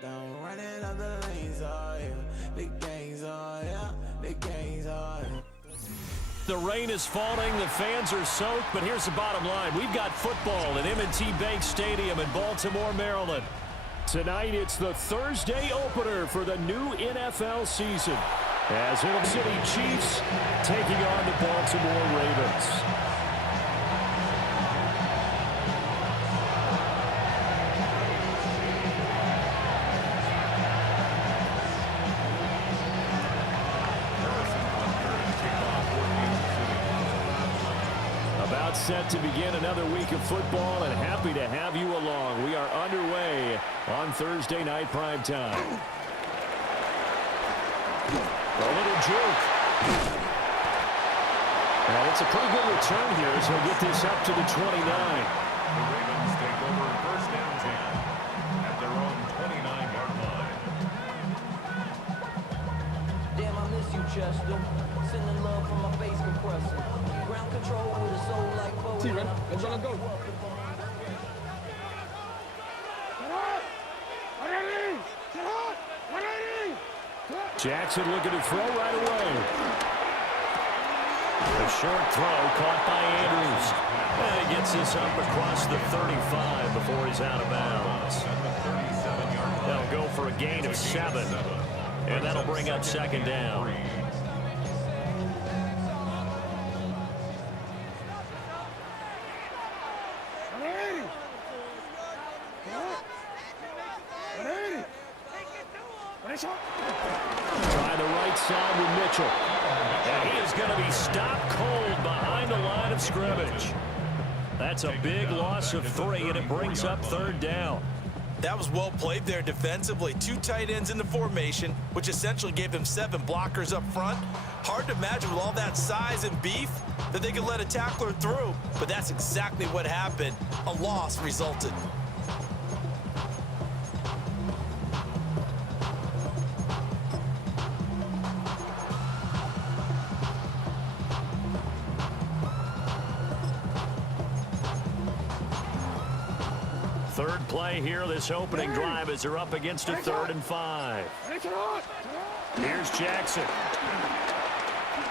down, running up the lanes, oh yeah. The gangs, oh yeah. The gangs, oh yeah. The rain is falling, the fans are soaked, but here's the bottom line. We've got football at M&T Bank Stadium in Baltimore, Maryland. Tonight, it's the Thursday opener for the new NFL season as BTA Chiefs taking on the Baltimore Ravens. About set to begin another week of football, and happy to have you along. We are underway on Thursday night primetime. A little juke. And it's a pretty good return here as we'll get this up to the 29. The Ravens take over first down 10 at their own 29-yard line. Damn, I miss you, Chester. Sending love from my face compressor. Ground control with a soul like Bo. See, Ren, let's go. Jackson looking to throw right away. A short throw caught by Andrews. And he gets this up across the 35 before he's out of bounds. They'll go for a gain of 7. And that'll bring up second down. Try the right side with Mitchell. And he is going to be stopped cold behind the line of scrimmage. That's a big loss of 3, and it brings up third down. That was well played there defensively. 2 tight ends in the formation, which essentially gave them 7 blockers up front. Hard to imagine with all that size and beef that they could let a tackler through, but that's exactly what happened. A loss resulted. Third play here, this opening drive as they're up against a 3rd and 5. Here's Jackson.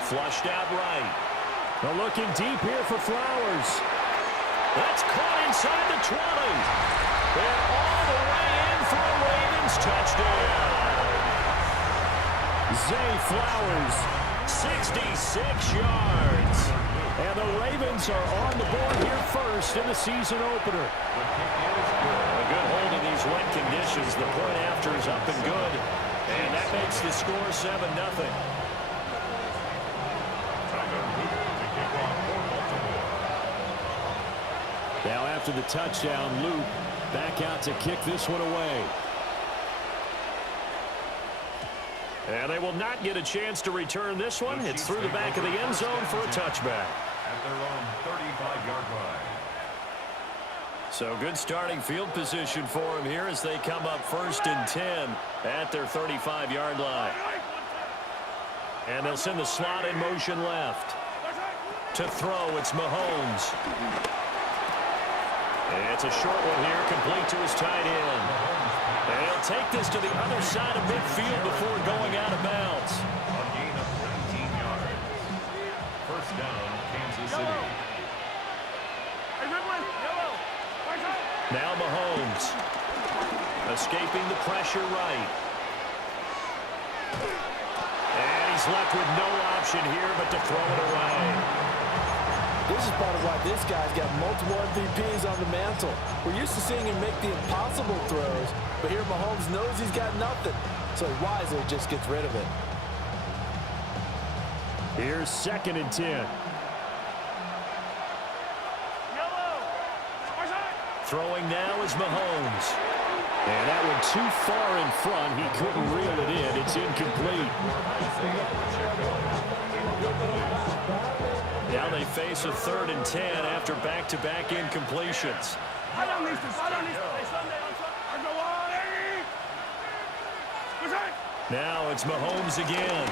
Flushed out right. They're looking deep here for Flowers. That's caught inside the 20. They're all the way in for a Ravens touchdown. Zay Flowers, 66 yards. And the Ravens are on the board here first in the season opener. A good hold in these wet conditions. The point after is up and good. And that makes the score 7-0. Now after the touchdown, Luke back out to kick this one away. And they will not get a chance to return this one. It's through the back of the end zone for a touchback. At their own 35-yard line. So good starting field position for them here as they come up 1st and 10 at their 35-yard line. And they'll send the slot in motion left. To throw, it's Mahomes. It's a short one here, complete to his tight end. And he'll take this to the other side of midfield before going out of bounds. A gain of 19 yards. First down, Kansas City. Now Mahomes. Escaping the pressure right. And he's left with no option here but to throw it away. This is part of why this guy's got multiple MVPs on the mantle. We're used to seeing him make the impossible throws, but here Mahomes knows he's got nothing, so he wisely just gets rid of it. Here's 2nd and 10. Throwing now is Mahomes. And that one too far in front. He couldn't reel it in. It's incomplete. Now they face a 3rd and 10 after back-to-back incompletions. Now it's Mahomes again.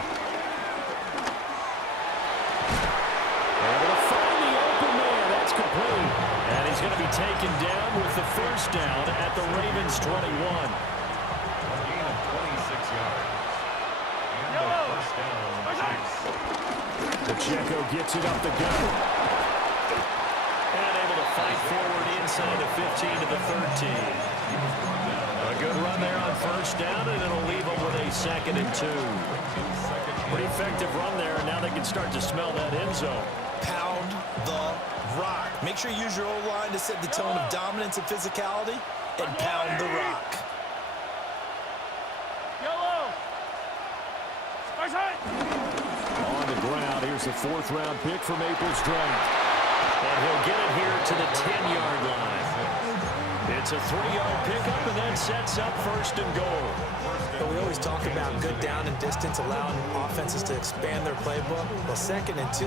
Able to find the open man. That's complete. And he's going to be taken down with the first down at the Ravens 21. Pacheco gets it up the gut. And able to fight forward inside the 15 to the 13. A good run there on first down, and it'll leave them with a 2nd and 2. Pretty effective run there, and now they can start to smell that end zone. Pound the rock. Make sure you use your O-line to set the tone of dominance and physicality, and pound the rock. On the ground, here's the 4th-round pick from April's draft. And he'll get it here to the 10-yard line. It's a 3-yard pickup, and then sets up 1st and goal. But we always talk about good down and distance, allowing offenses to expand their playbook. Well, 2nd and 2,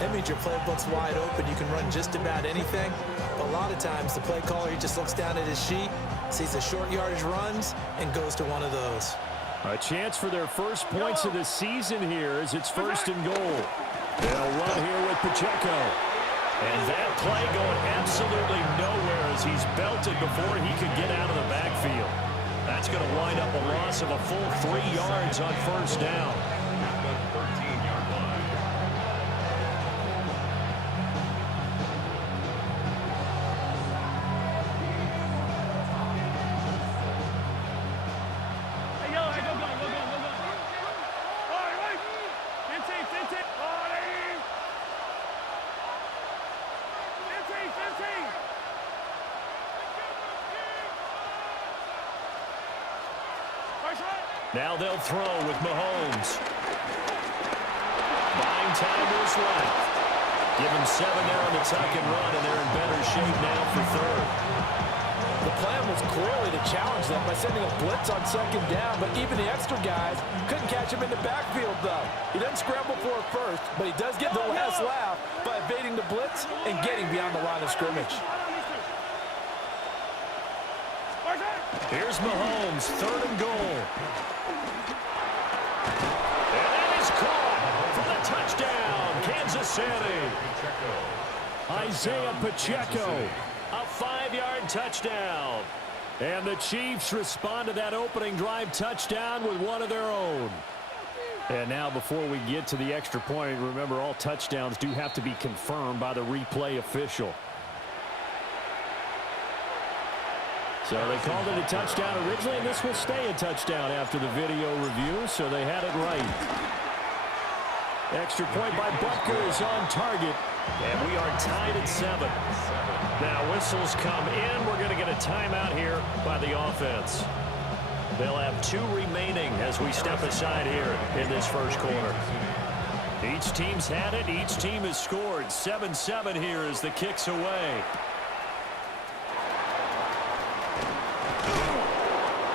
that means your playbook's wide open. You can run just about anything. But a lot of times, the play caller, he just looks down at his sheet, sees the short yardage runs, and goes to one of those. A chance for their first points of the season here as it's 1st and goal. They'll run here with Pacheco. And that play going absolutely nowhere as he's belted before he could get out of the backfield. That's going to wind up a loss of a full 3 yards on 1st down. Now they'll throw with Mahomes. Buying time to his left. Give him 7 there on the tuck and run, and they're in better shape now for 3rd. The plan was clearly to challenge them by sending a blitz on 2nd down, but even the extra guys couldn't catch him in the backfield, though. He doesn't scramble for it first, but he does get the last laugh by evading the blitz and getting beyond the line of scrimmage. Here's Mahomes, 3rd and goal. And that is caught for the touchdown, Kansas City. Isaiah Pacheco, a 5-yard touchdown. And the Chiefs respond to that opening drive touchdown with one of their own. And now before we get to the extra point, remember all touchdowns do have to be confirmed by the replay official. So they called it a touchdown originally, and this will stay a touchdown after the video review, so they had it right. Extra point by Butker is on target, and we are tied at 7. Now whistles come in. We're going to get a timeout here by the offense. They'll have 2 remaining as we step aside here in this first quarter. Each team's had it. Each team has scored. 7-7 here as the kick's away.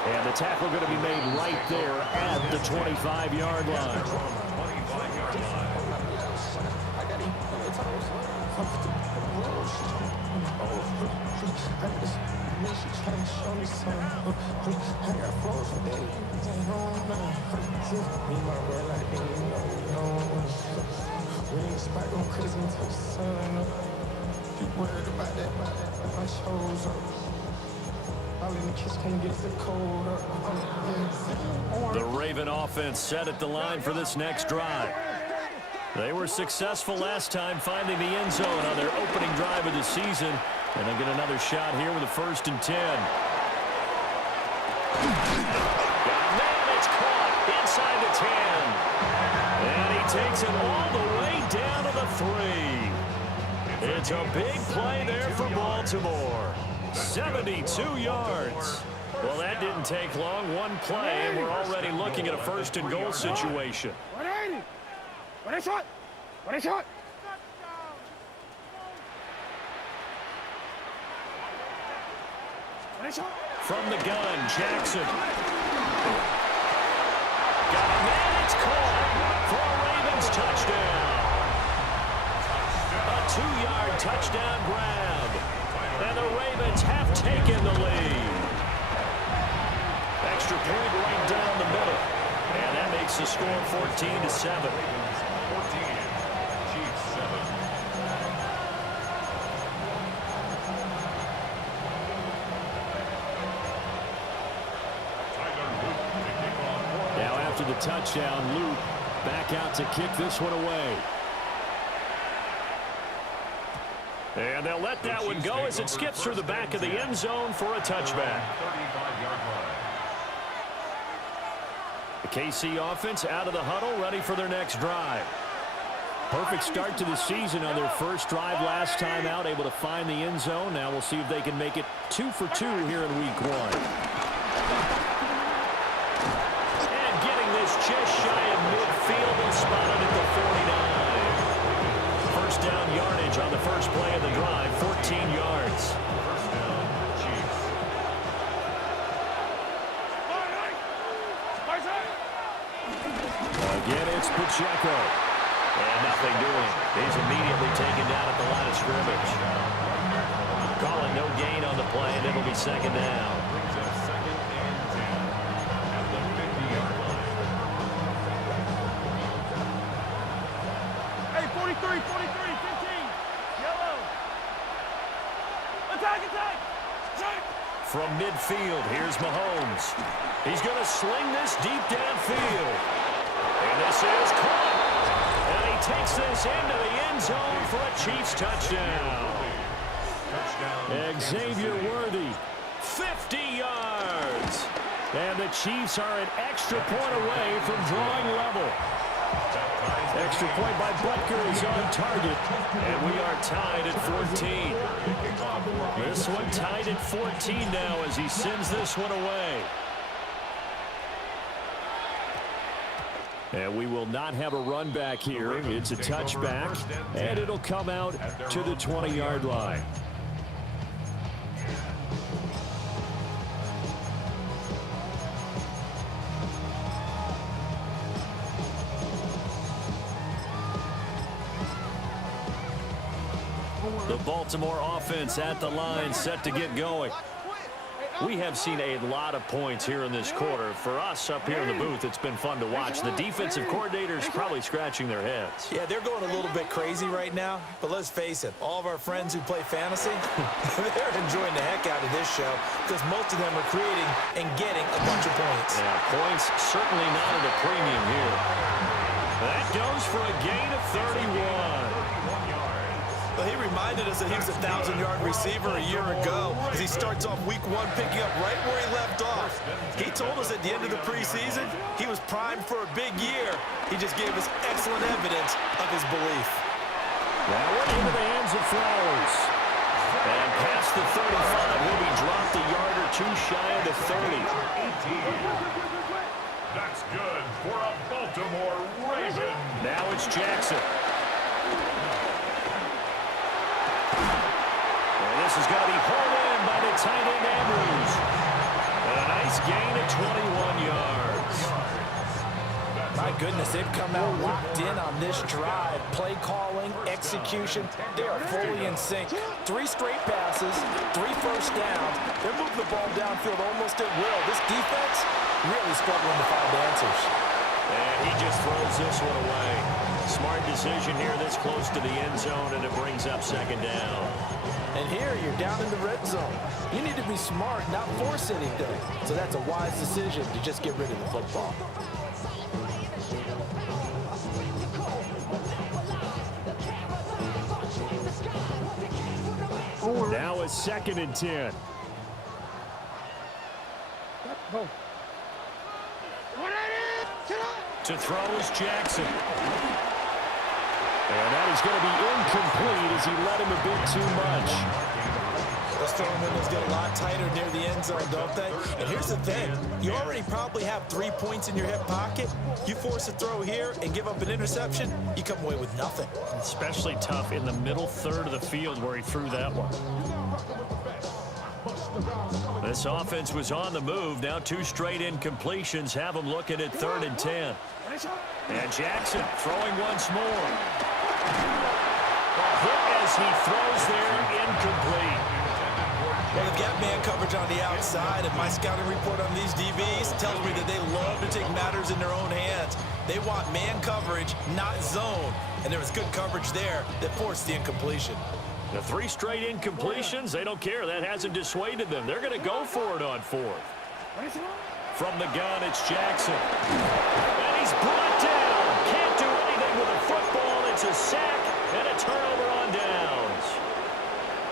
And the tackle going to be made right there at the 25-yard line. The Raven offense set at the line for this next drive. They were successful last time finding the end zone on their opening drive of the season, and they'll get another shot here with a 1st and 10. Man, it's caught inside the 10. And he takes it all the way down to the 3. It's a big play there for Baltimore. 72 yards. Well, that didn't take long. One play, and we're already looking at a 1st and goal situation. From the gun, Jackson. Got a man, it's caught for a Ravens touchdown. A 2-yard touchdown grab. And the Ravens have taken the lead. Extra point right down the middle. And that makes the score 14-7. 14, Chiefs 7. Now after the touchdown, Luke back out to kick this one away. And they'll let that one go as it skips through the back of the end zone for a touchback. The KC offense out of the huddle, ready for their next drive. Perfect start to the season on their first drive last time out, able to find the end zone. Now we'll see if they can make it 2 for 2 here in week 1. And getting this just shy of midfield and spotted at the 49. First down yardage on the first play of the drive, 14 yards. First down, Chiefs. Again, it's Pacheco. And nothing doing. He's immediately taken down at the line of scrimmage. Call it no gain on the play, and it'll be second down. Brings up second and 10 at the 50-yard line. Hey, 43, 15. Yellow. Attack. From midfield, here's Mahomes. He's going to sling this deep downfield. And this is caught. And he takes this into the end zone for a Chiefs touchdown. Xavier Worthy, 50 yards. And the Chiefs are an extra point away from drawing level. Extra point by Butker is on target. And we are tied at 14. This one tied at 14 now as he sends this one away. And we will not have a run back here. It's a touchback, and it'll come out to the 20-yard line. The Baltimore offense at the line, set to get going. We have seen a lot of points here in this quarter. For us up here in the booth, it's been fun to watch. The defensive coordinators probably scratching their heads. Yeah, they're going a little bit crazy right now, but let's face it, all of our friends who play fantasy, they're enjoying the heck out of this show because most of them are creating and getting a bunch of points. Yeah, points certainly not at a premium here. That goes for a gain of 31. Well, he reminded us that he was a 1,000-yard receiver a year ago as he starts off week 1 picking up right where he left off. He told us at the end of the preseason he was primed for a big year. He just gave us excellent evidence of his belief. That one into the hands of Flowers. And past the 35 will be dropped a yard or two shy of the 30. That's good for a Baltimore Raven. Now it's Jackson. This is going to be hauled in by the tight end Andrews. And a nice gain of 21 yards. My goodness, they've come out locked in on this drive. Play calling, execution, they are fully in sync. 3 straight passes, 3 first downs. They're moving the ball downfield almost at will. This defense really struggling to find answers. And he just throws this one away. Smart decision here this close to the end zone, and it brings up second down. And here you're down in the red zone. You need to be smart, not force anything. So that's a wise decision to just get rid of the football. Now it's 2nd and 10. To throw is Jackson. And that is going to be incomplete as he let him a bit too much. Those throwing windows get a lot tighter near the end zone, don't they? And here's the thing. You already probably have 3 points in your hip pocket. You force a throw here and give up an interception, you come away with nothing. Especially tough in the middle third of the field where he threw that one. This offense was on the move. Now 2 straight incompletions have them looking at 3rd and 10. And Jackson throwing once more. Hit as he throws there, incomplete. Well, they've got man coverage on the outside, and my scouting report on these DBs tells me that they love to take matters in their own hands. They want man coverage, not zone. And there was good coverage there that forced the incompletion. The 3 straight incompletions, they don't care. That hasn't dissuaded them. They're going to go for it on 4th. From the gun, it's Jackson. And he's brought down. Can't do anything with a football. It's a sack and a turnover on downs.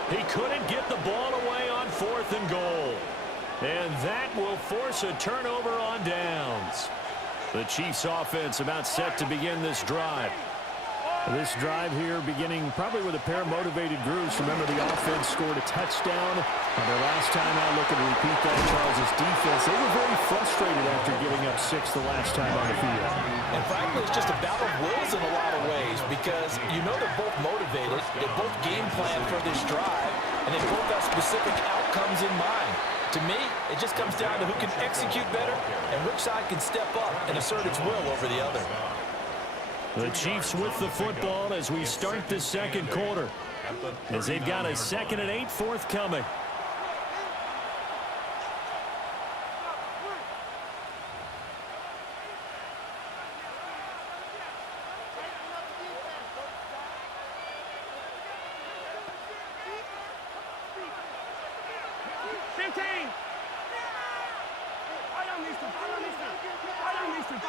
He couldn't get the ball away on 4th and goal. And that will force a turnover on downs. The Chiefs offense about set to begin this drive. This drive here beginning probably with a pair of motivated grooves. Remember, the offense scored a touchdown. Their last time out, looking to repeat that, Charles' defense, they were very frustrated after giving up 6 the last time on the field. And frankly, it's just a battle of wills in a lot of ways because you know they're both motivated, they both game plan for this drive, and they both have specific outcomes in mind. To me, it just comes down to who can execute better and which side can step up and assert its will over the other. The Chiefs with the football as we start the second quarter, as they've got a 2nd and 8 forthcoming.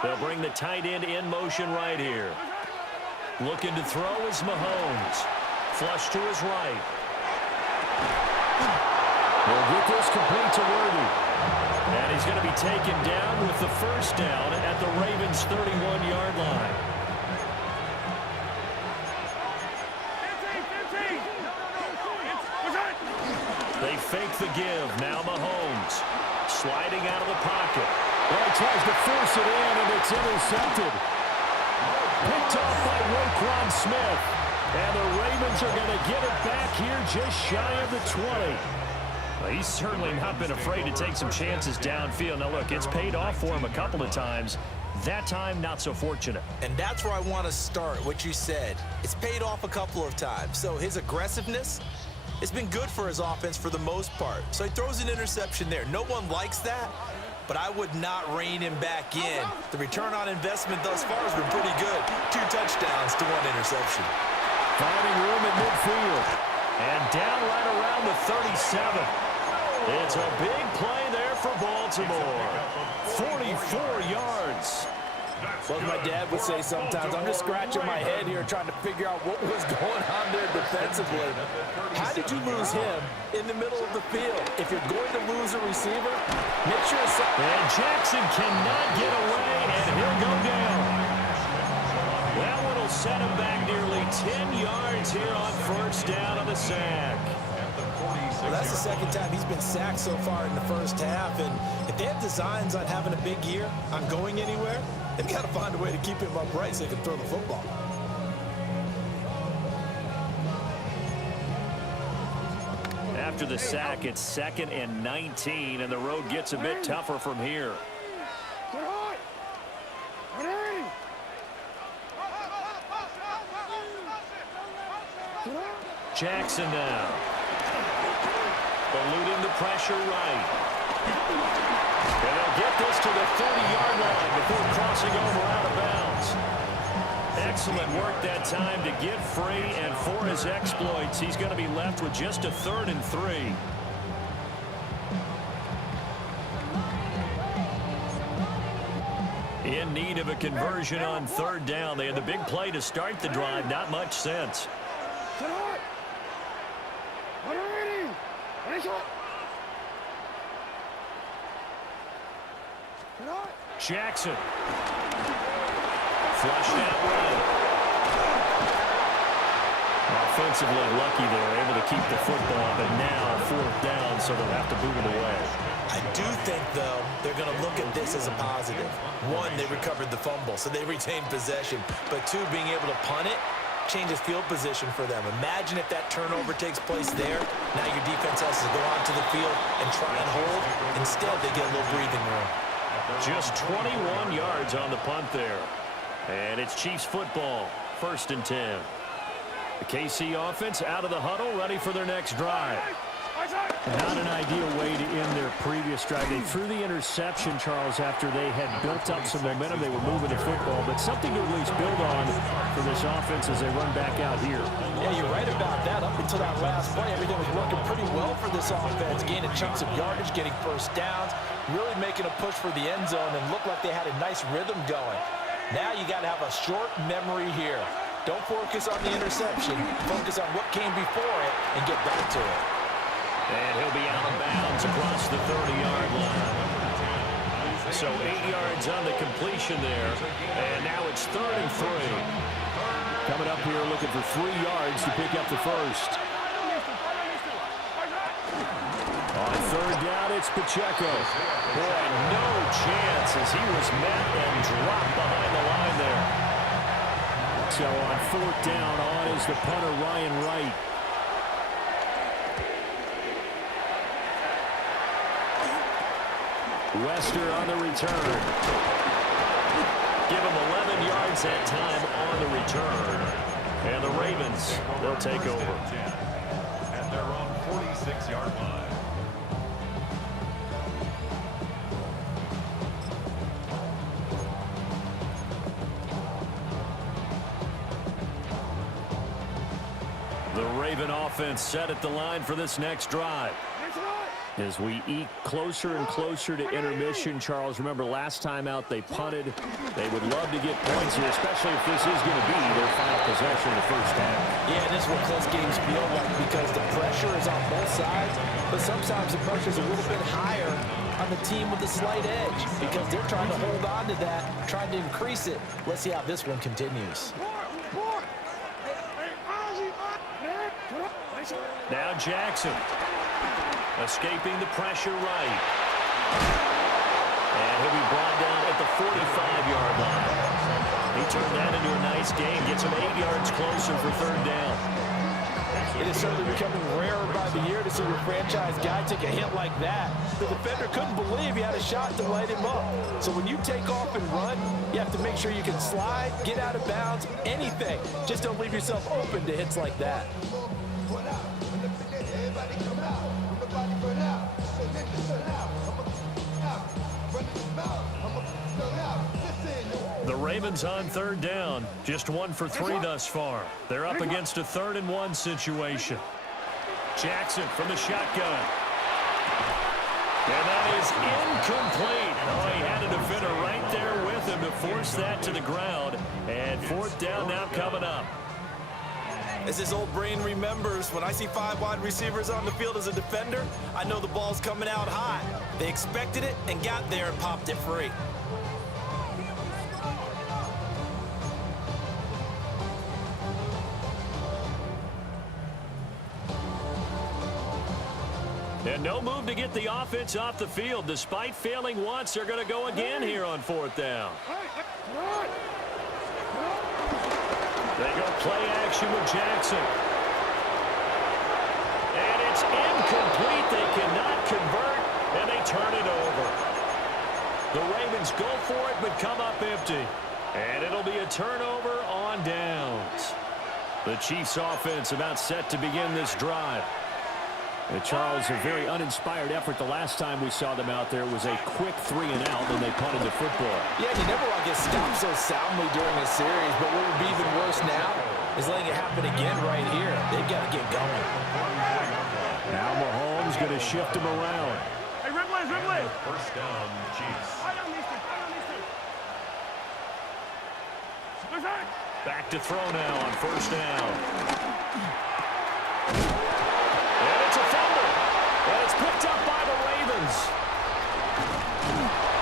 They'll bring the tight end in motion right here. Looking to throw is Mahomes. Flush to his right. We'll get this complete to Worthy. And he's going to be taken down with the first down at the Ravens' 31-yard line. 15. They fake the give. Now Mahomes sliding out of the pocket. Well, he tries to force it in, and it's intercepted. Picked off by Roquan Smith. And the Ravens are going to get it back here just shy of the 20. Well, he's certainly not been afraid to take some chances downfield. Now, look, it's paid off for him a couple of times. That time, not so fortunate. And that's where I want to start, what you said. It's paid off a couple of times. So his aggressiveness, it's been good for his offense for the most part. So he throws an interception there. No one likes that, but I would not rein him back in. The return on investment thus far has been pretty good. 2 touchdowns to 1 interception. Finding room at midfield. And down right around the 37. It's a big play there for Baltimore. 44 yards. Well, as my dad would say sometimes, I'm just scratching my head here trying to figure out what was going on there defensively. How did you lose him in the middle of the field? If you're going to lose a receiver, make sure it's... And Jackson cannot get away, and he'll go down. That one will set him back nearly 10 yards here on first down on the sack. Well, that's the second time he's been sacked so far in the first half, and if they have designs on having a big year, on going anywhere, they've got to find a way to keep him upright so they can throw the football. After the sack, it's 2nd and 19, and the road gets a bit tougher from here. Jackson now. Eluding the pressure right. And they'll get this to the 30-yard line before crossing over out of bounds. Excellent work that time to get free, and for his exploits, he's going to be left with just a 3rd and 3. In need of a conversion on 3rd down. They had the big play to start the drive. Not much sense. Jackson. Flushed out right. Offensively lucky they were able to keep the football, but now 4th down, so they'll have to boot it away. I do think, though, they're going to look at this as a positive. 1, they recovered the fumble, so they retained possession. But 2, being able to punt it changes field position for them. Imagine if that turnover takes place there. Now your defense has to go onto the field and try and hold. Instead, they get a little breathing room. Just 21 yards on the punt there. And it's Chiefs football, 1st and 10. The KC offense out of the huddle, ready for their next drive. Not an ideal way to end their previous drive. They threw the interception, Charles, after they had built up some momentum. They were moving the football, but something to at least build on for this offense as they run back out here. Yeah, you're right about that. Up until that last play, everything was working pretty well for this offense, gaining chunks of yardage, getting first downs, really making a push for the end zone, and looked like they had a nice rhythm going. Now you got to have a short memory here. Don't focus on the interception. Focus on what came before it and get back to it. And he'll be out of bounds across the 30-yard line. So 8 yards on the completion there. And now it's 3rd and 3. Coming up here looking for 3 yards to pick up the first. On 3rd down, it's Pacheco. Boy, no chance as he was met and dropped behind the line there. So on 4th down, on is the punter, Ryan Wright. Wester on the return. Give him 11 yards that time on the return. And the Ravens, they'll take over. At their own 46-yard line. The Raven offense set at the line for this next drive. As we eke closer and closer to intermission, Charles, remember last time out they punted. They would love to get points here, especially if this is going to be their final possession of the first half. Yeah, and this is what close games feel like because the pressure is on both sides, but sometimes the pressure is a little bit higher on the team with a slight edge because they're trying to hold on to that, trying to increase it. Let's see how this one continues. Now Jackson. Escaping the pressure right. And he'll be brought down at the 45-yard line. He turned that into a nice gain. Gets him 8 yards closer for 3rd down. It is certainly becoming rarer by the year to see your franchise guy take a hit like that. The defender couldn't believe he had a shot to light him up. So when you take off and run, you have to make sure you can slide, get out of bounds, anything. Just don't leave yourself open to hits like that. The Ravens on 3rd down. Just 1 for 3 thus far. They're up against a 3rd and 1 situation. Jackson from the shotgun. And that is incomplete. Oh, he had a defender right there with him to force that to the ground. And 4th down now coming up. As his old brain remembers, when I see 5 wide receivers on the field as a defender, I know the ball's coming out high. They expected it and got there and popped it free. And no move to get the offense off the field. Despite failing once, they're going to go again here on 4th down. They go play action with Jackson. And it's incomplete. They cannot convert, and they turn it over. The Ravens go for it, but come up empty. And it'll be a turnover on downs. The Chiefs offense about set to begin this drive. And Charles, a very uninspired effort the last time we saw them out there. It was a quick 3 and out, and they punted the football. Yeah, you never want to get stopped so soundly during a series, but what would be even worse now is letting it happen again right here. They've got to get going. Now Mahomes going to shift him around. Hey, Ripley. 1st down, Chiefs. Back to throw now on 1st down. And it's a fumble. And it's picked up by the Ravens.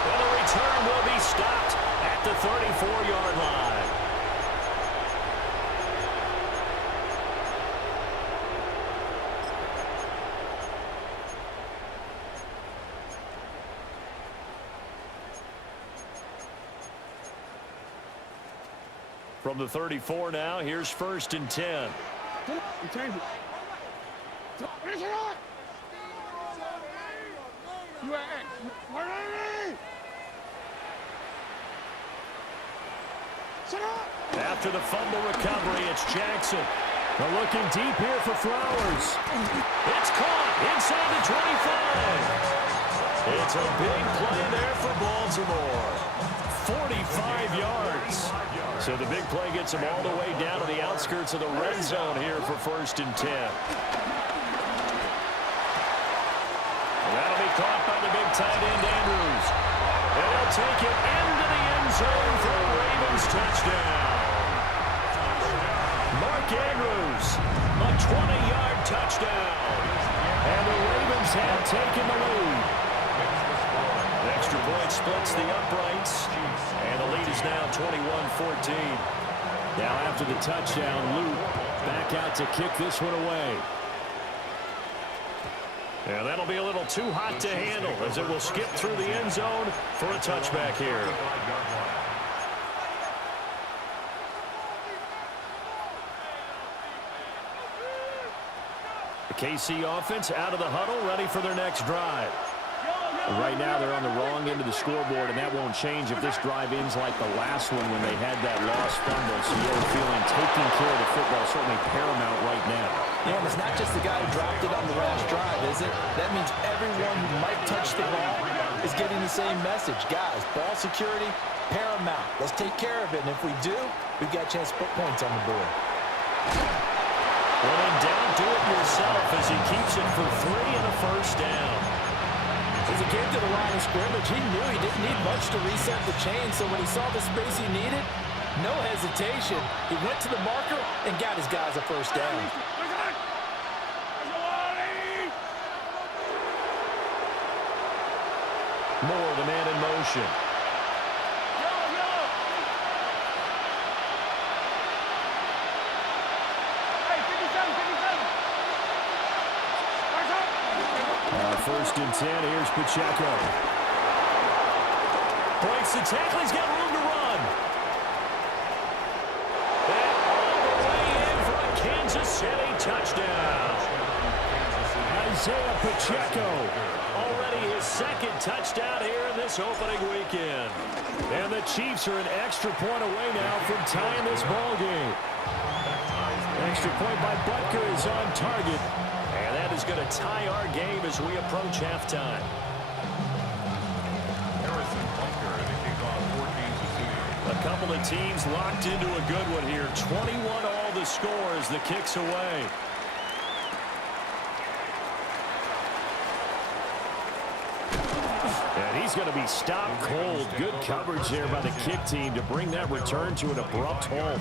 And the return will be stopped at the 34-yard line. From the 34 now, here's 1st and 10. After the fumble recovery, it's Jackson. They're looking deep here for Flowers. It's caught inside the 25. It's a big play there for Baltimore. 45 yards. So the big play gets him all the way down to the outskirts of the red zone here for 1st and 10. That'll be caught by the big tight end, Andrews. And he'll take it into the end zone for a Ravens touchdown. Mark Andrews. A 20-yard touchdown. And the Ravens have taken the lead. Extra point splits the uprights. And the lead is now 21-14. Now after the touchdown, Luke back out to kick this one away. And that'll be a little too hot to handle as it will skip through the end zone for a touchback here. The KC offense out of the huddle, ready for their next drive. Right now they're on the wrong end of the scoreboard, and that won't change if this drive ends like the last one when they had that lost fumble. So you have a feeling taking care of the football is certainly paramount right now. Yeah, and it's not just the guy who dropped it on the last drive, is it? That means everyone who might touch the ball is getting the same message. Guys, ball security, paramount. Let's take care of it, and if we do, we've got a chance to put points on the board. When in doubt, do it yourself as he keeps it for 3 and a first down. As he came to the line of scrimmage, he knew he didn't need much to reset the chain, so when he saw the space he needed, no hesitation. He went to the marker and got his guys a first down. Moore, the man in motion. First and 10, here's Pacheco. Breaks the tackle, he's got room to run. And all the way in for a Kansas City touchdown. Isaiah Pacheco, already his second touchdown here in this opening weekend. And the Chiefs are an extra point away now from tying this ball game. Extra point by Butker is on target. And that is going to tie our game as we approach halftime. A couple of teams locked into a good one here. 21 all the score as the kick's away. And he's going to be stopped cold. Good coverage there by the kick team to bring that return to an abrupt halt.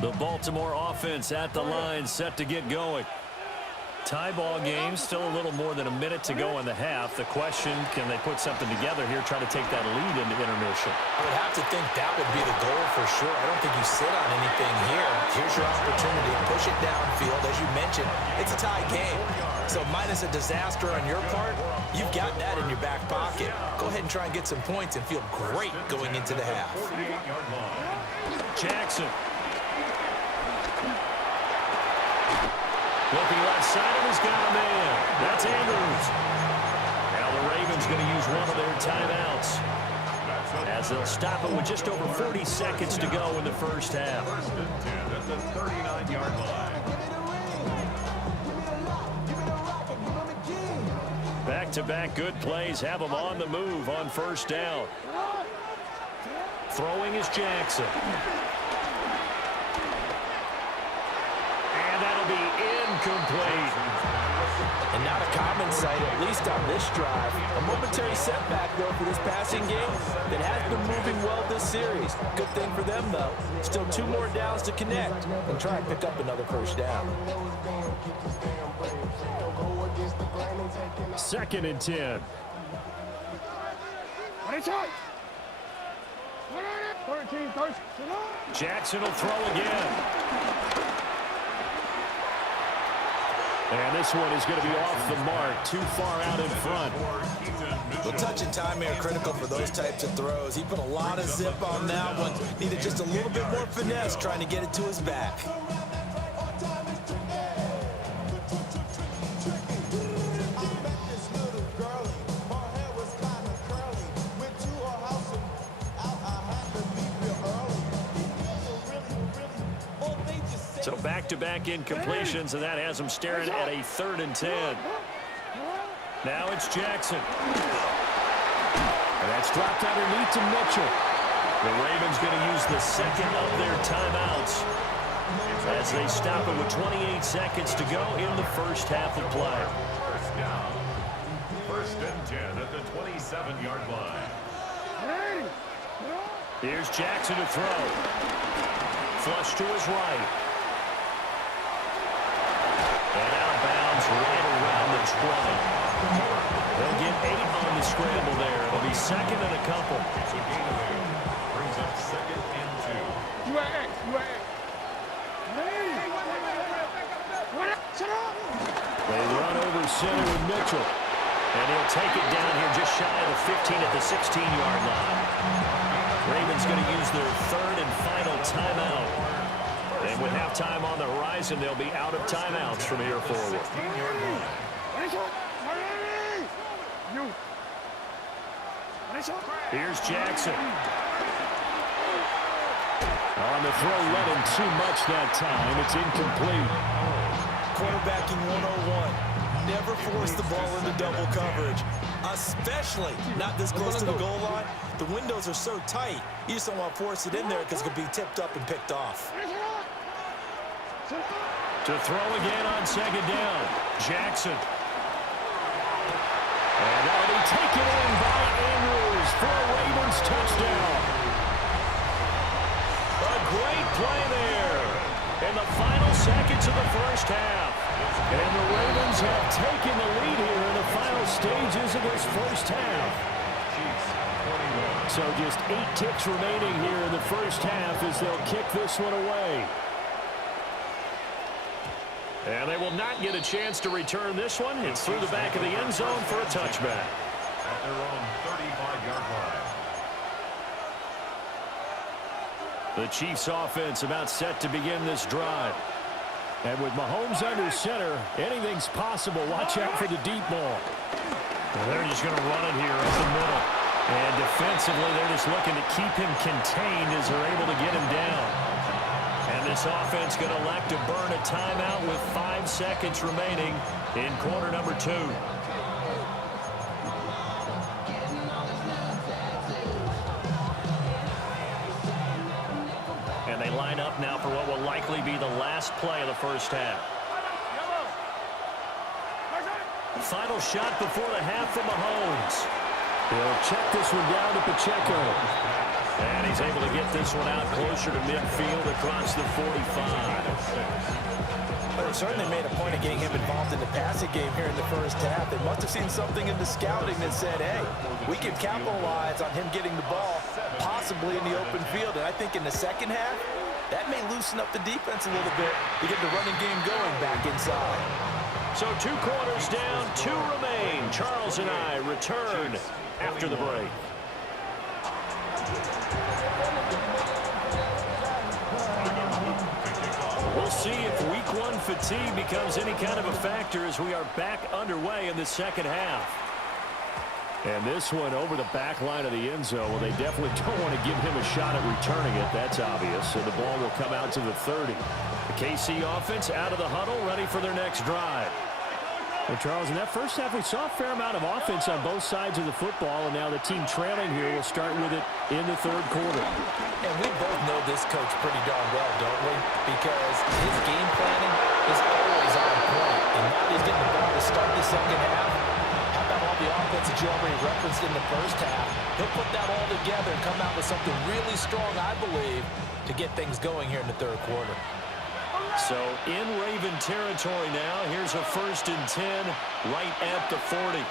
The Baltimore offense at the line, set to get going. Tie ball game, still a little more than a minute to go in the half. The question, can they put something together here, try to take that lead into intermission? I would have to think that would be the goal for sure. I don't think you sit on anything here. Here's your opportunity. Push it downfield. As you mentioned, it's a tie game. So minus a disaster on your part, you've got that in your back pocket. Go ahead and try and get some points and feel great going into the half. Jackson. Looking right side, and he's got a man. That's Andrews. Now the Ravens going to use one of their timeouts as they'll stop it with just over 40 seconds to go in the first half. At the 39-yard line. Back-to-back good plays have them on the move on first down. Throwing is Jackson. And that'll be incomplete. And not a common sight, at least on this drive. A momentary setback, though, for this passing game that has been moving well this series. Good thing for them, though. Still 2 more downs to connect and try and pick up another first down. 2nd and 10. Jackson will throw again. And this one is going to be off the mark, too far out in front. The touch and time here critical for those types of throws. He put a lot of zip on that one. Needed just a little bit more finesse trying to get it to his back. So back-to-back incompletions, and that has them staring at a 3rd and 10. Now it's Jackson. And that's dropped underneath to Mitchell. The Ravens going to use the second of their timeouts as they stop it with 28 seconds to go in the first half of play. First down. 1st and 10 at the 27-yard line. Here's Jackson to throw. Flush to his right. And out of bounds right around the 20. They'll get 8 on the scramble there. It'll be second and a couple. It's a gain of 8. Brings up 2nd and 2. They run over center with Mitchell. And he'll take it down here just shy of the 15 at the 16-yard line. Ravens going to use their 3rd and final timeout. And with halftime on the horizon, they'll be out of timeouts from here forward. 16-yard line. Here's Jackson. On the throw, let him too much that time. It's incomplete. Quarterbacking 101. Never force the ball into double coverage, especially not this close to the goal line. The windows are so tight, you just don't want to force it in there because it could be tipped up and picked off. To throw again on 2nd down. Jackson. And that'll be taken in by Andrews for a Ravens touchdown. A great play there in the final seconds of the first half. And the Ravens have taken the lead here in the final stages of this first half. So just 8 ticks remaining here in the first half as they'll kick this one away. And they will not get a chance to return this one. It's through the back of the end zone for a touchback. At their own 35-yard line. The Chiefs offense about set to begin this drive. And with Mahomes under center, anything's possible. Watch out for the deep ball. And they're just going to run it here up the middle. And defensively, they're just looking to keep him contained as they're able to get him down. And this offense going to elect to burn a timeout with 5 seconds remaining in quarter number 2. And they line up now for what will likely be the last play of the first half. Final shot before the half from Mahomes. He'll check this one down to Pacheco. And he's able to get this one out closer to midfield across the 45. But they certainly made a point of getting him involved in the passing game here in the first half. They must have seen something in the scouting that said, hey, we can capitalize on him getting the ball possibly in the open field. And I think in the second half, that may loosen up the defense a little bit to get the running game going back inside. So 2 quarters down, 2 remain. Charles and I return after the break. We'll see if week 1 fatigue becomes any kind of a factor as we are back underway in the second half. And this one over the back line of the end zone. Well, they definitely don't want to give him a shot at returning it. That's obvious. So the ball will come out to the 30. The KC offense out of the huddle, ready for their next drive. Well, Charles, in that first half, we saw a fair amount of offense on both sides of the football, and now the team trailing here will start with it in the 3rd quarter. And we both know this coach pretty darn well, don't we? Because his game planning is always on point. And now he's getting the ball to start the second half. How about all the offense that you already referenced in the first half? He'll put that all together and come out with something really strong, I believe, to get things going here in the 3rd quarter. So in Raven territory now, here's a 1st and 10 right at the 40.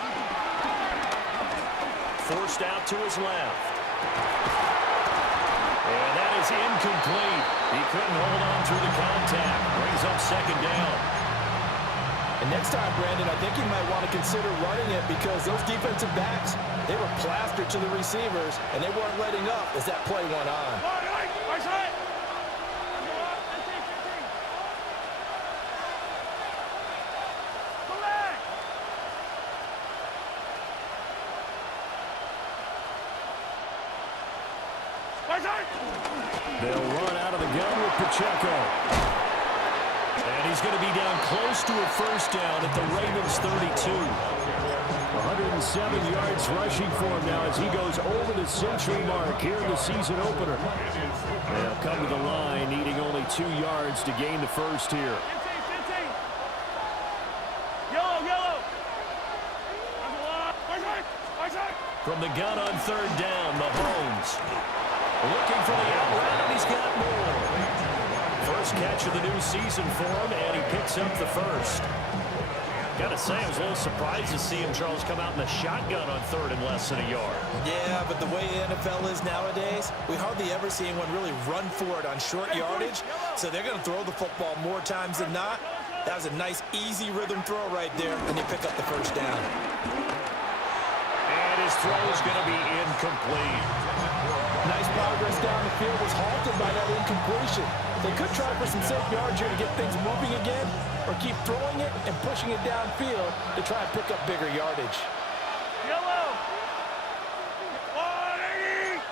Forced out to his left. And that is incomplete. He couldn't hold on through the contact. Brings up 2nd down. And next time, Brandon, I think you might want to consider running it because those defensive backs, they were plastered to the receivers, and they weren't letting up as that play went on. They'll run out of the gun with Pacheco. And he's going to be down close to a first down at the Ravens 32. 107 yards rushing for him now as he goes over the century mark here in the season opener. They'll come to the line, needing only 2 yards to gain the first here. 15. Yellow. From the gun on third down, Mahomes looking for the out route, and he's got more. First catch of the new season for him, and he picks up the first. Got to say, I was a little surprised to see him, Charles, come out in the shotgun on third and less than a yard. Yeah, but the way the NFL is nowadays, we hardly ever see anyone really run for it on short yardage. So they're going to throw the football more times than not. That was a nice, easy rhythm throw right there, and they pick up the first down. And his throw is going to be incomplete. Nice progress down the field was halted by that incompletion. They could try for some safe yards here to get things moving again, or keep throwing it and pushing it downfield to try and pick up bigger yardage. Yellow. 180.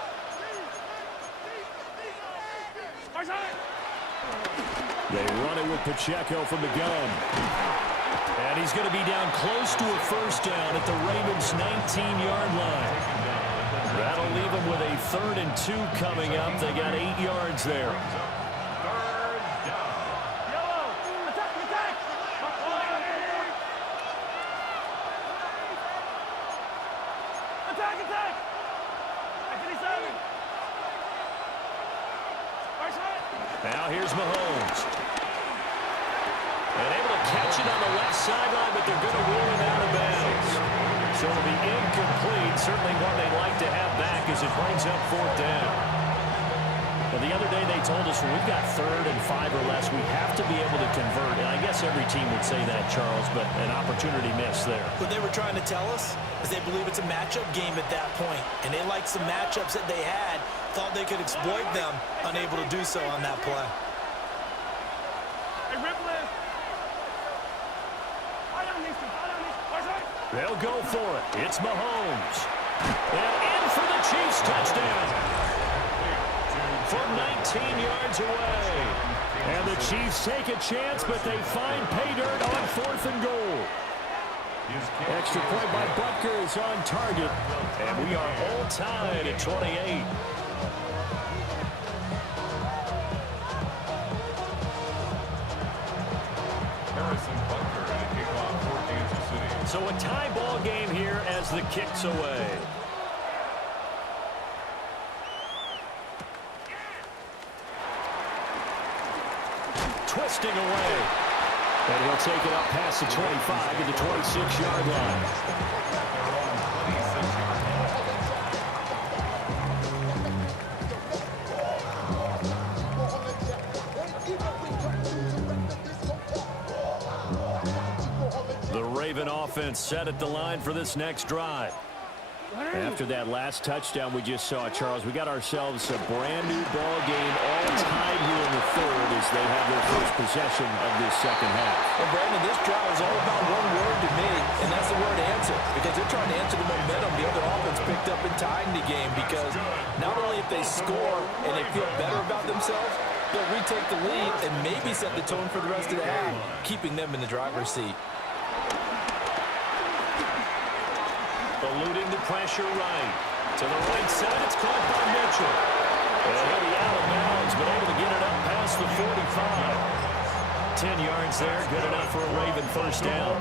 They run it with Pacheco from the gun. And he's going to be down close to a first down at the Ravens' 19-yard line. That'll leave them with a 3rd and 2 coming up. They got 8 yards there. Now here's Mahomes. And able to catch it on the left sideline, but they're going to rule him out of bounds. So it'll be incomplete. Certainly one they'd like to have back as it brings up 4th down. Well, the other day they told us when we've got 3rd and 5 or less, we have to be able to convert. And I guess every team would say that, Charles, but an opportunity missed there. What they were trying to tell us is they believe it's a matchup game at that point, and they liked some matchups that they had, thought they could exploit them, unable to do so on that play. They'll go for it. It's Mahomes. And in for the Chiefs touchdown. From 19 yards away. And the Chiefs take a chance, but they find pay dirt on 4th and goal. Extra point by Butker is on target. And we are all tied at 28. So a tie ball game here as the kick's away. Twisting away. And he'll take it up past the 25 to the 26-yard line. Offense set at the line for this next drive. After that last touchdown we just saw, Charles, we got ourselves a brand new ball game, all tied here in the 3rd as they have their first possession of this second half. Well, Brandon, this drive is all about one word to me, and that's the word answer, because they're trying to answer the momentum the other offense picked up in tying the game, because not only if they score and they feel better about themselves, they'll retake the lead and maybe set the tone for the rest of the half, keeping them in the driver's seat. Eluding the pressure right. To the right side, it's caught by Mitchell. And he'll be out of bounds, but able to get it up past the 45. 10 yards there, good enough for a Raven first down.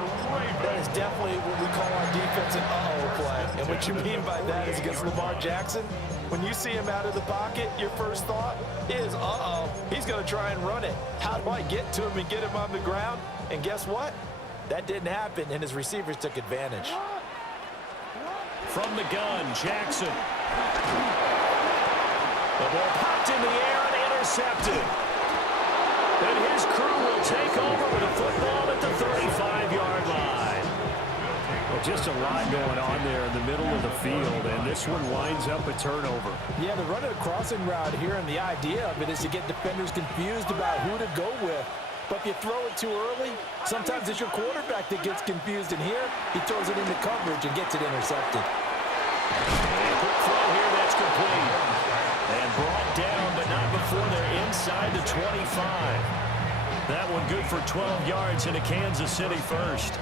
That is definitely what we call our defense an uh-oh play. And what you mean by that is against Lamar Jackson, when you see him out of the pocket, your first thought is, uh-oh, he's going to try and run it. How do I get to him and get him on the ground? And guess what? That didn't happen, and his receivers took advantage. From the gun, Jackson. The ball popped in the air and intercepted. And his crew will take over with a football at the 35-yard line. Well, just a lot going on there in the middle of the field, and this one winds up a turnover. Yeah, they're running a crossing route here, and the idea of it is to get defenders confused about who to go with. But if you throw it too early, sometimes it's your quarterback that gets confused. And here, he throws it into coverage and gets it intercepted. A quick throw here, that's complete. And brought down, but not before they're inside the 25. That one good for 12 yards into Kansas City first.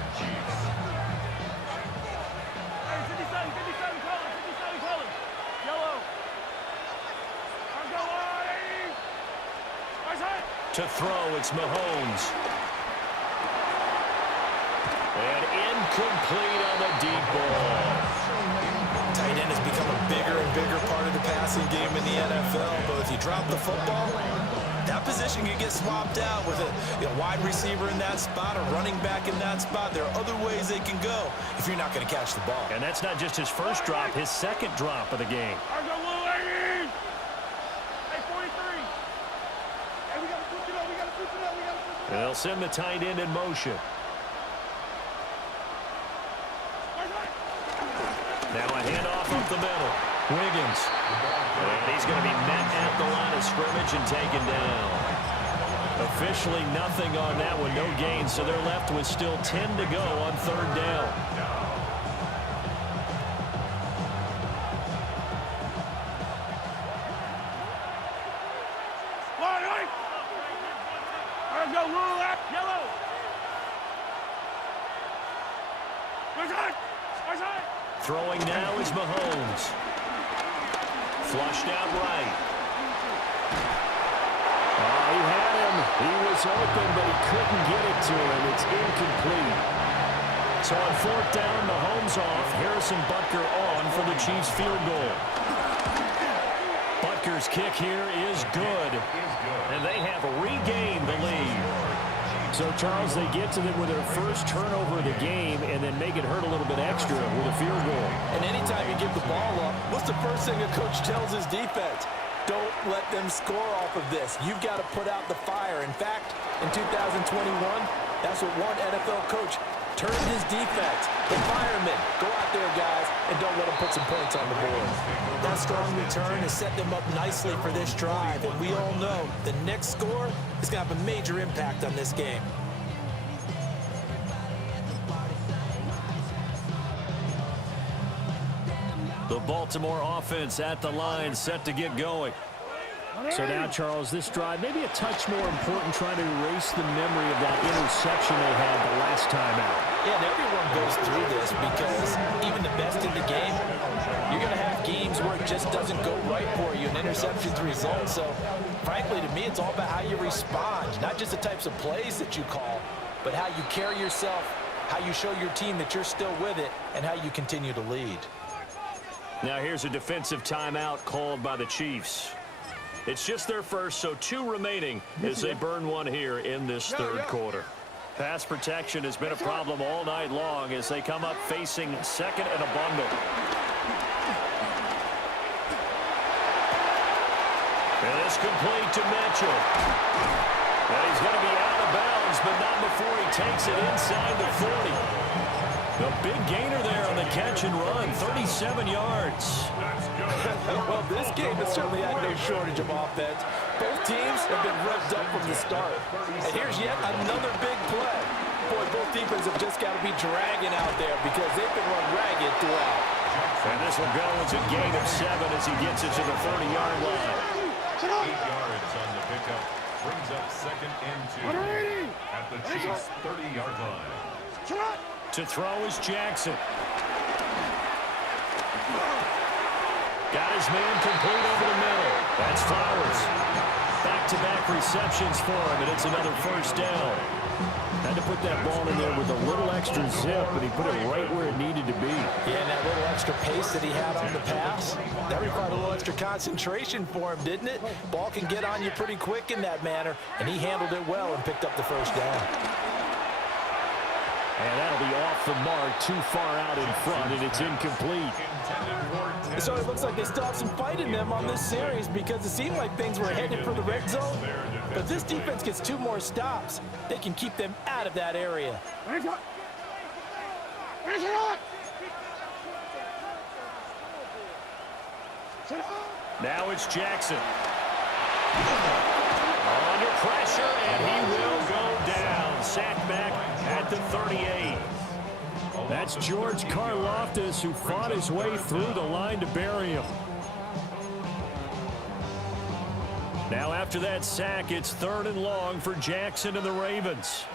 To throw, it's Mahomes. And incomplete on the deep ball. Tight end has become a bigger and bigger part of the passing game in the NFL, but if you drop the football, that position can get swapped out with a wide receiver in that spot, a running back in that spot. There are other ways they can go if you're not going to catch the ball. And that's not just his first drop, his second drop of the game. They'll send the tight end in motion. Now a handoff up the middle. Wiggins. And he's going to be met at the line of scrimmage and taken down. Officially nothing on that one, no gain, so they're left with still 10 to go on third down. Throwing now is Mahomes. Flushed out right. Oh, he had him. He was open, but he couldn't get it to him. It's incomplete. So on fourth down, Mahomes off. Harrison Butker on for the Chiefs field goal. Butker's kick here is good. And they have regained the lead. So, Charles, they get to them with their first turnover of the game and then make it hurt a little bit extra with a field goal. And anytime you give the ball up, what's the first thing a coach tells his defense? Don't let them score off of this. You've got to put out the fire. In fact, in 2021, that's what one NFL coach turned his defense. The firemen. Go out there, guys, and don't let them put some points on the board. That strong return has set them up nicely for this drive, and we all know the next score is going to have a major impact on this game. The Baltimore offense at the line, set to get going. So now, Charles, this drive maybe a touch more important, trying to erase the memory of that interception they had the last time out. Yeah, and everyone goes through this because even the best in the game, you're going to have games where it just doesn't go right for you, and interceptions result. So, frankly, to me, it's all about how you respond, not just the types of plays that you call, but how you carry yourself, how you show your team that you're still with it, and how you continue to lead. Now here's a defensive timeout called by the Chiefs. It's just their first, so 2 remaining as they burn one here in this third quarter. Pass protection has been a problem all night long as they come up facing second and a bundle. And it's complete to Mitchell. And he's going to be out of bounds, but not before he takes it inside the 40. The big gainer there on the catch and run, 37 yards. Well, this game has certainly had no shortage of offense. Both teams have been revved up from the start. And here's yet another big play. Boy, both defenses have just got to be dragging out there because they've been run ragged throughout. And this will go as a gain of 7 as he gets it to the 40-yard line. 8 yards on the pickup. Brings up second and 2 at the Chiefs' 30-yard line. To throw is Jackson. Got his man complete over the middle. That's Flowers. Back-to-back receptions for him, and it's another first down. Had to put that ball in there with a little extra zip, but he put it right where it needed to be. Yeah, and that little extra pace that he had on the pass, that required a little extra concentration for him, didn't it? Ball can get on you pretty quick in that manner, and he handled it well and picked up the first down. And that'll be off the mark, too far out in front, and it's incomplete. So it looks like they still have some fight in them on this series because it seemed like things were headed for the red zone. But this defense gets 2 more stops. They can keep them out of that area. Now it's Jackson. Under pressure, and he will go down. Sacked back at the 38. That's George Karlaftis, who fought his way through the line to bury him. Now after that sack, it's 3rd and long for Jackson and the Ravens.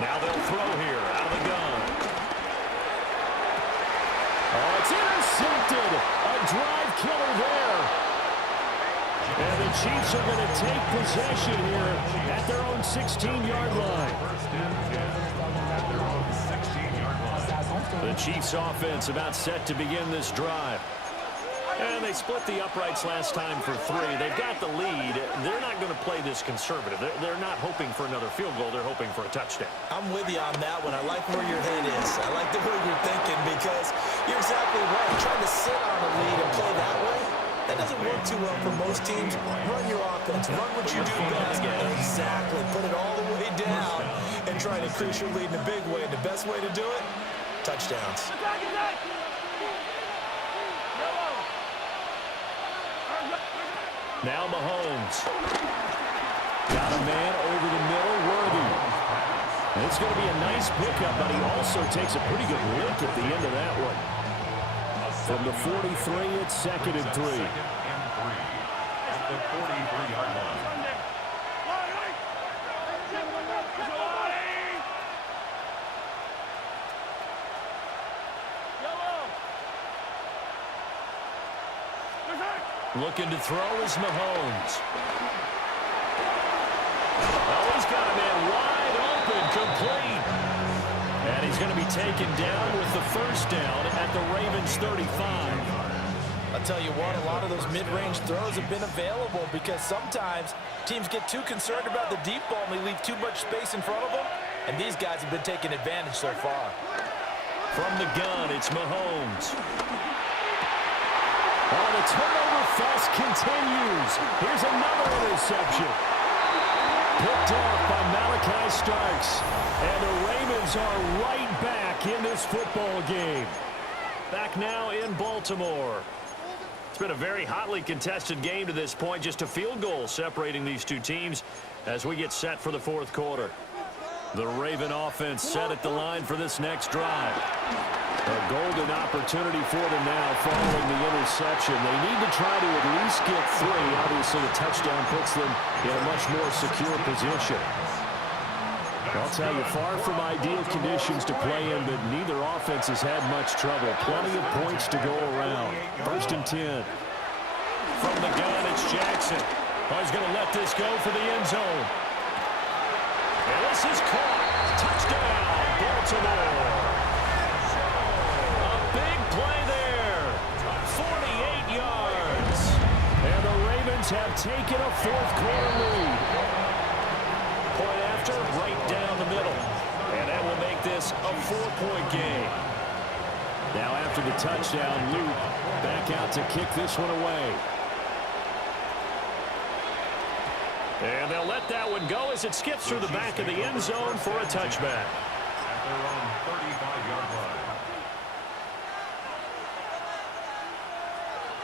Now they'll throw here out of the gun. Oh, it's intercepted. A drive killer there. And the Chiefs are going to take possession here at their own 16-yard line. The Chiefs offense about set to begin this drive. And they split the uprights last time for 3. They've got the lead. They're not going to play this conservative. They're not hoping for another field goal. They're hoping for a touchdown. I'm with you on that one. I like where your head is. I like the way you're thinking because you're exactly right. Trying to sit on a lead and play that way, that doesn't work too well for most teams. Run your offense. Run what you do best. Exactly. Put it all the way down and try to increase your lead in a big way. And the best way to do it, touchdowns. Now Mahomes. Got a man over the middle, Worthy. And it's going to be a nice pickup, but he also takes a pretty good lick at the end of that one. From the 43, it's 2nd and 3. At the 43-yard line. Looking to throw is Mahomes. Oh, he's got a man wide open, complete. And he's going to be taken down with the 1st down at the Ravens' 35. I'll tell you what, a lot of those mid-range throws have been available because sometimes teams get too concerned about the deep ball and they leave too much space in front of them. And these guys have been taking advantage so far. From the gun, it's Mahomes. Oh, the turnover fest continues. Here's another interception. Picked off by Malachi Starks. And the Ravens are right back in this football game. Back now in Baltimore. It's been a very hotly contested game to this point. Just a field goal separating these two teams as we get set for the 4th quarter. The Raven offense set at the line for this next drive. A golden opportunity for them now following the interception. They need to try to at least get 3. Obviously, the touchdown puts them in a much more secure position. I'll tell you, far from ideal conditions to play in, but neither offense has had much trouble. Plenty of points to go around. 1st and 10. From the gun, it's Jackson. Oh, he's going to let this go for the end zone. And this is caught. Touchdown, Baltimore. A big play there. 48 yards. And the Ravens have taken a 4th quarter lead. Point after, right down the middle. And that will make this a 4-point game. Now after the touchdown, Luke back out to kick this one away. And they'll let that one go as it skips through the back of the end zone for a touchback. At their own 35-yard line.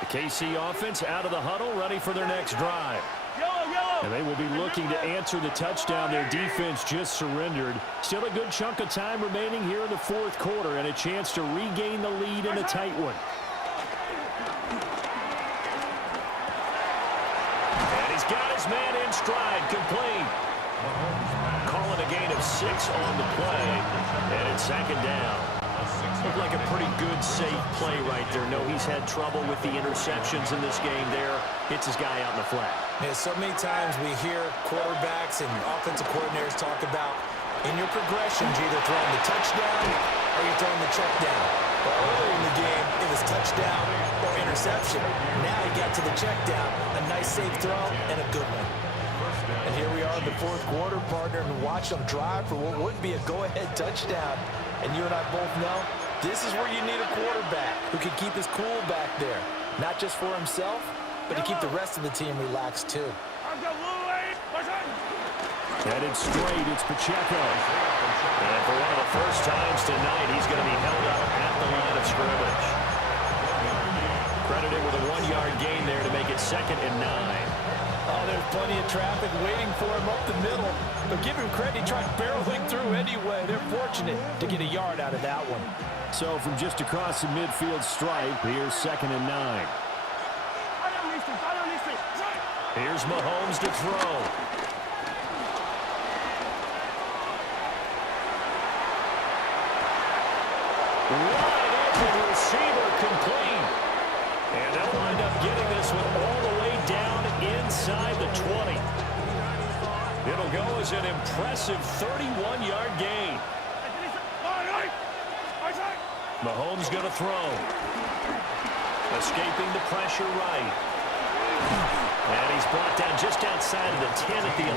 The KC offense out of the huddle, ready for their next drive. And they will be looking to answer the touchdown their defense just surrendered. Still a good chunk of time remaining here in the 4th quarter and a chance to regain the lead in a tight one. And he's got his man in stride, complete. Calling a gain of 6 on the play, and it's 2nd down. Looked like a pretty good, safe play right there. No, he's had trouble with the interceptions in this game there. Hits his guy out in the flat. Yeah, so many times we hear quarterbacks and offensive coordinators talk about in your progressions, you're either throwing the touchdown or you're throwing the check down. But earlier in the game, it was touchdown or interception. Now he got to the check down, a nice safe throw, and a good one. And here we are in the 4th quarter, partner, and watch them drive for what would be a go-ahead touchdown. And you and I both know this is where you need a quarterback who can keep his cool back there. Not just for himself, but to keep the rest of the team relaxed too. Headed straight, it's Pacheco. And for one of the first times tonight, he's going to be held up at the line of scrimmage. Credited with a 1-yard gain there to make it 2nd and 9. Oh, there's plenty of traffic waiting for him up the middle. But give him credit, he tried barreling through anyway. They're fortunate to get a yard out of that one. So from just across the midfield stripe, here's 2nd and 9. Here's Mahomes to throw. Wide open receiver complete. And they'll wind up getting this one all the way down inside the 20. It'll go as an impressive 31-yard gain. Mahomes going to throw. Escaping the pressure right. And he's brought down just outside of the 10 at the 11.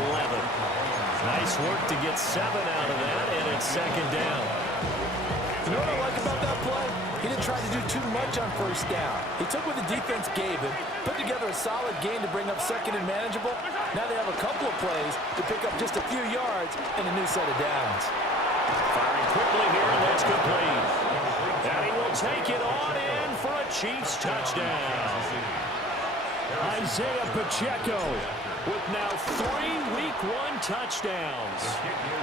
Nice work to get 7 out of that, and it's second down. You know what I like about that play? He didn't try to do too much on first down. He took what the defense gave him, put together a solid game to bring up second and manageable. Now they have a couple of plays to pick up just a few yards and a new set of downs. Firing quickly here, and that's complete. And he will take it on in for a Chiefs touchdown. Isaiah Pacheco with now 3 Week 1 touchdowns.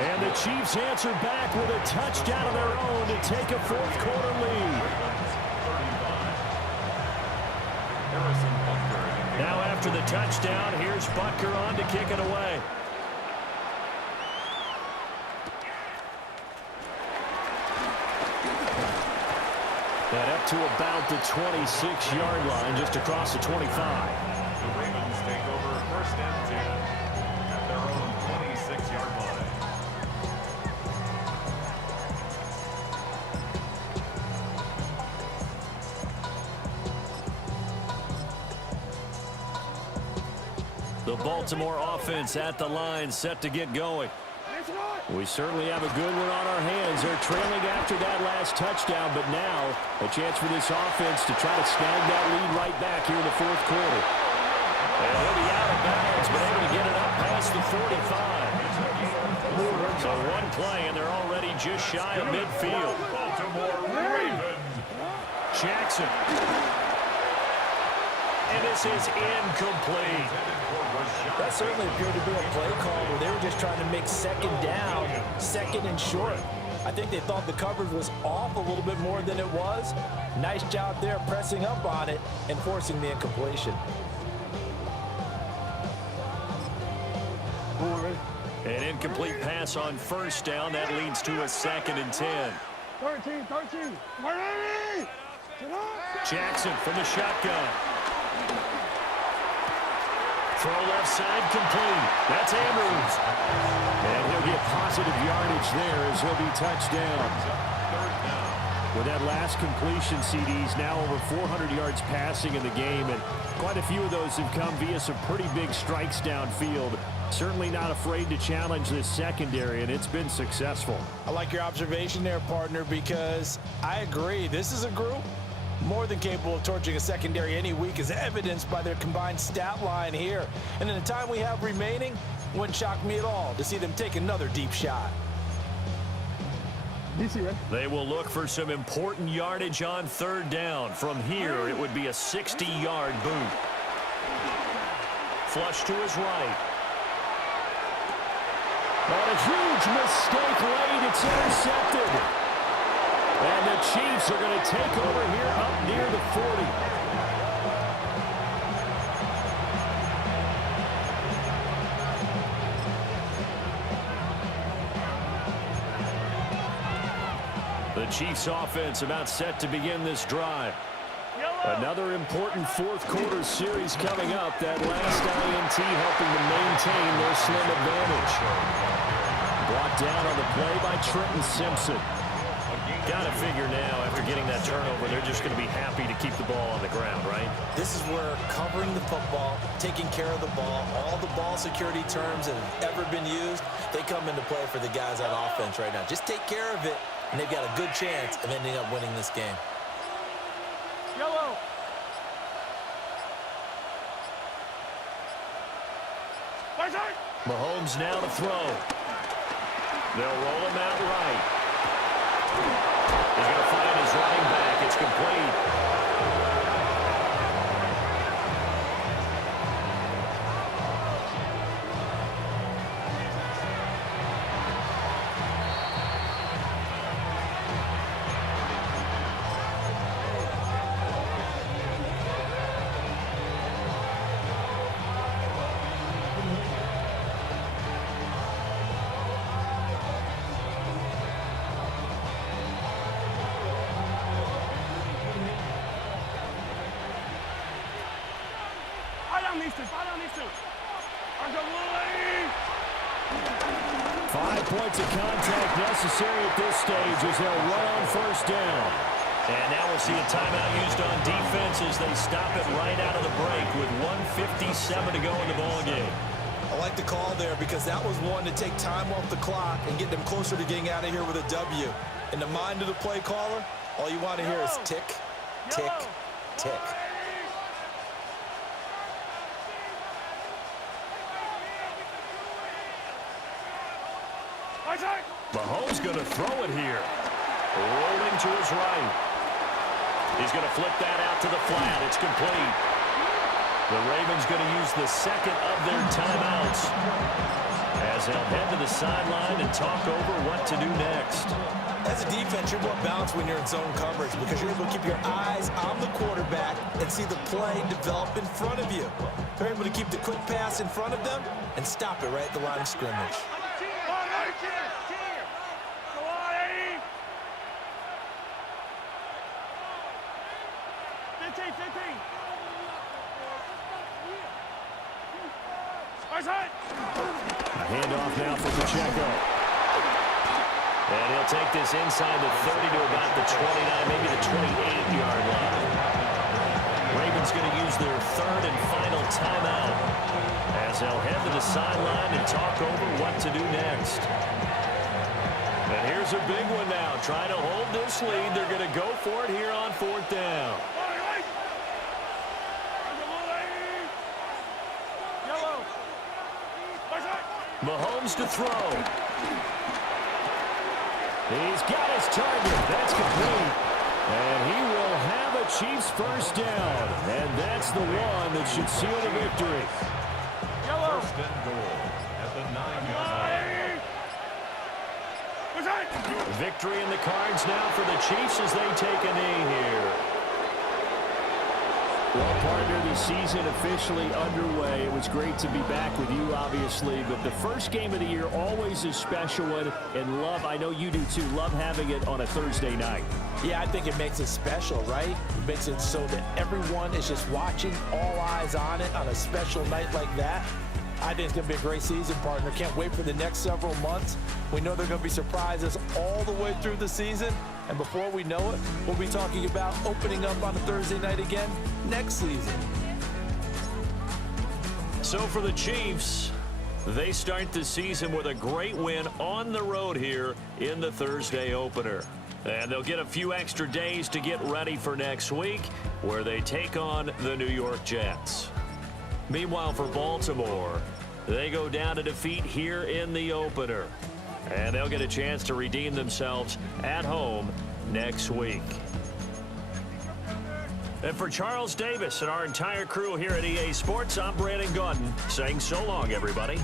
And the Chiefs answer back with a touchdown of their own to take a fourth-quarter lead. Now after the touchdown, here's Butker on to kick it away. And up to about the 26-yard line, just across the 25. The Ravens take over first and 10 at their own 26-yard line. The Baltimore offense at the line, set to get going. We certainly have a good one on our hands. They're trailing after that last touchdown, but now a chance for this offense to try to snag that lead right back here in the fourth quarter. And he'll be out of bounds, but able to get it up past the 45. So one play, and they're already just shy of midfield. Baltimore Ravens. Jackson. And this is incomplete. That certainly appeared to be a play call where they were just trying to make second down, second and short. I think they thought the coverage was off a little bit more than it was. Nice job there pressing up on it and forcing the incompletion. An incomplete pass on first down. That leads to a second and 10. 13. Jackson from the shotgun. Throw left side complete. That's Andrews. And he'll get positive yardage there as he'll be touched down. With that last completion, CDs now over 400 yards passing in the game, and quite a few of those have come via some pretty big strikes downfield. Certainly not afraid to challenge this secondary, and it's been successful. I like your observation there, partner, because I agree. This is a group more than capable of torching a secondary any week, as evidenced by their combined stat line here. And in the time we have remaining, wouldn't shock me at all to see them take another deep shot. They will look for some important yardage on third down. From here, it would be a 60-yard boot. Flush to his right. And a huge mistake late. It's intercepted. And the Chiefs are going to take over here up near the 40. The Chiefs offense about set to begin this drive. Another important fourth quarter series coming up. That last INT helping to maintain their slim advantage. Brought down on the play by Trenton Simpson. Got to figure now, after getting that turnover, they're just going to be happy to keep the ball on the ground, right? This is where covering the football, taking care of the ball, all the ball security terms that have ever been used, they come into play for the guys on offense right now. Just take care of it, and they've got a good chance of ending up winning this game. Yellow. Mahomes now to throw. They'll roll him out right. He's going to find his running back. It's complete. down these two. Fall down these two. RWA. 5 points of contact necessary at this stage as they'll run on first down. And now we'll see a timeout used on defense as they stop it right out of the break with 1:57 to go in the ballgame. I like the call there because that was one to take time off the clock and get them closer to getting out of here with a W. In the mind of the play caller, all you want to hear is tick, tick, tick. Mahomes going to throw it here. Rolling to his right. He's going to flip that out to the flat. It's complete. The Ravens going to use the second of their timeouts as they'll head to the sideline and talk over what to do next. As a defense, you're more balanced when you're in zone coverage because you're able to keep your eyes on the quarterback and see the play develop in front of you. They're able to keep the quick pass in front of them and stop it right at the line of scrimmage. A handoff now for Pacheco. And he'll take this inside the 30 to about the 29, maybe the 28-yard line. Ravens going to use their third and final timeout as they'll head to the sideline and talk over what to do next. And here's a big one now. Trying to hold this lead. They're going to go for it here on fourth down. Mahomes to throw. He's got his target. That's complete. And he will have a Chiefs first down. And that's the one that should seal the victory. First and goal at the 9-yard line. Victory in the cards now for the Chiefs as they take a knee here. Well, partner, the season officially underway. It was great to be back with you, obviously, but the first game of the year always a special one, and love, I know you do too, love having it on a Thursday night. Yeah, I think it makes it special, right? It makes it so that everyone is just watching, all eyes on it on a special night like that. I think it's going to be a great season, partner. Can't wait for the next several months. We know there are going to be surprises all the way through the season. And before we know it, we'll be talking about opening up on a Thursday night again next season. So for the Chiefs, they start the season with a great win on the road here in the Thursday opener. And they'll get a few extra days to get ready for next week, where they take on the New York Jets. Meanwhile, for Baltimore, they go down to defeat here in the opener. And they'll get a chance to redeem themselves at home next week. And for Charles Davis and our entire crew here at EA Sports, I'm Brandon Gaudin saying so long, everybody.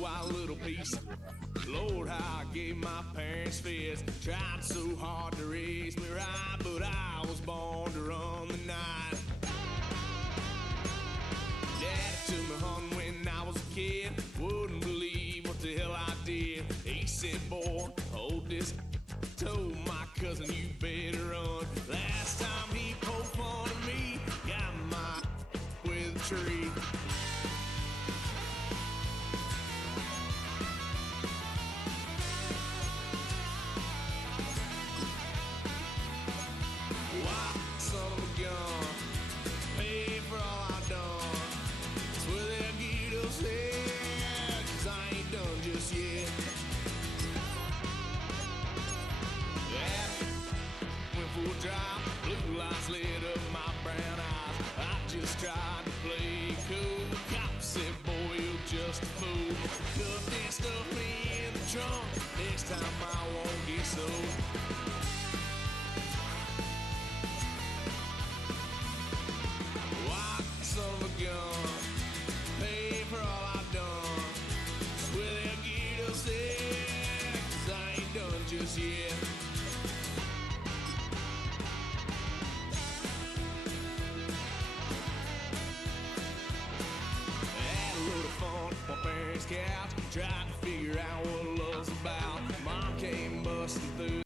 Wild little piece. Lord, how I gave my parents fist. Tried so hard to raise me right, but I was born to run the night. Daddy to me, hon, when I was a kid. Wouldn't believe what the hell I did. He said, boy, hold this. Told my cousin, you better run. Last time he poked fun at me, got my with a tree. Why, son of a gun, pay for all I done. Swear they'll get us here, 'cause I ain't done just yet. Yeah, went for a drive, blue lights lit up my brown eyes. I just tried to play cool. Cop said, boy, you're just a fool. Cuffed and stuffed me in the trunk. Next time I won't get so. Why, son of a gun, pay for all I done. Well, they'll get us there, 'cause I ain't done just yet. Had a little fun on my parents' couch, tried to figure out what love's about. Mom came busting through.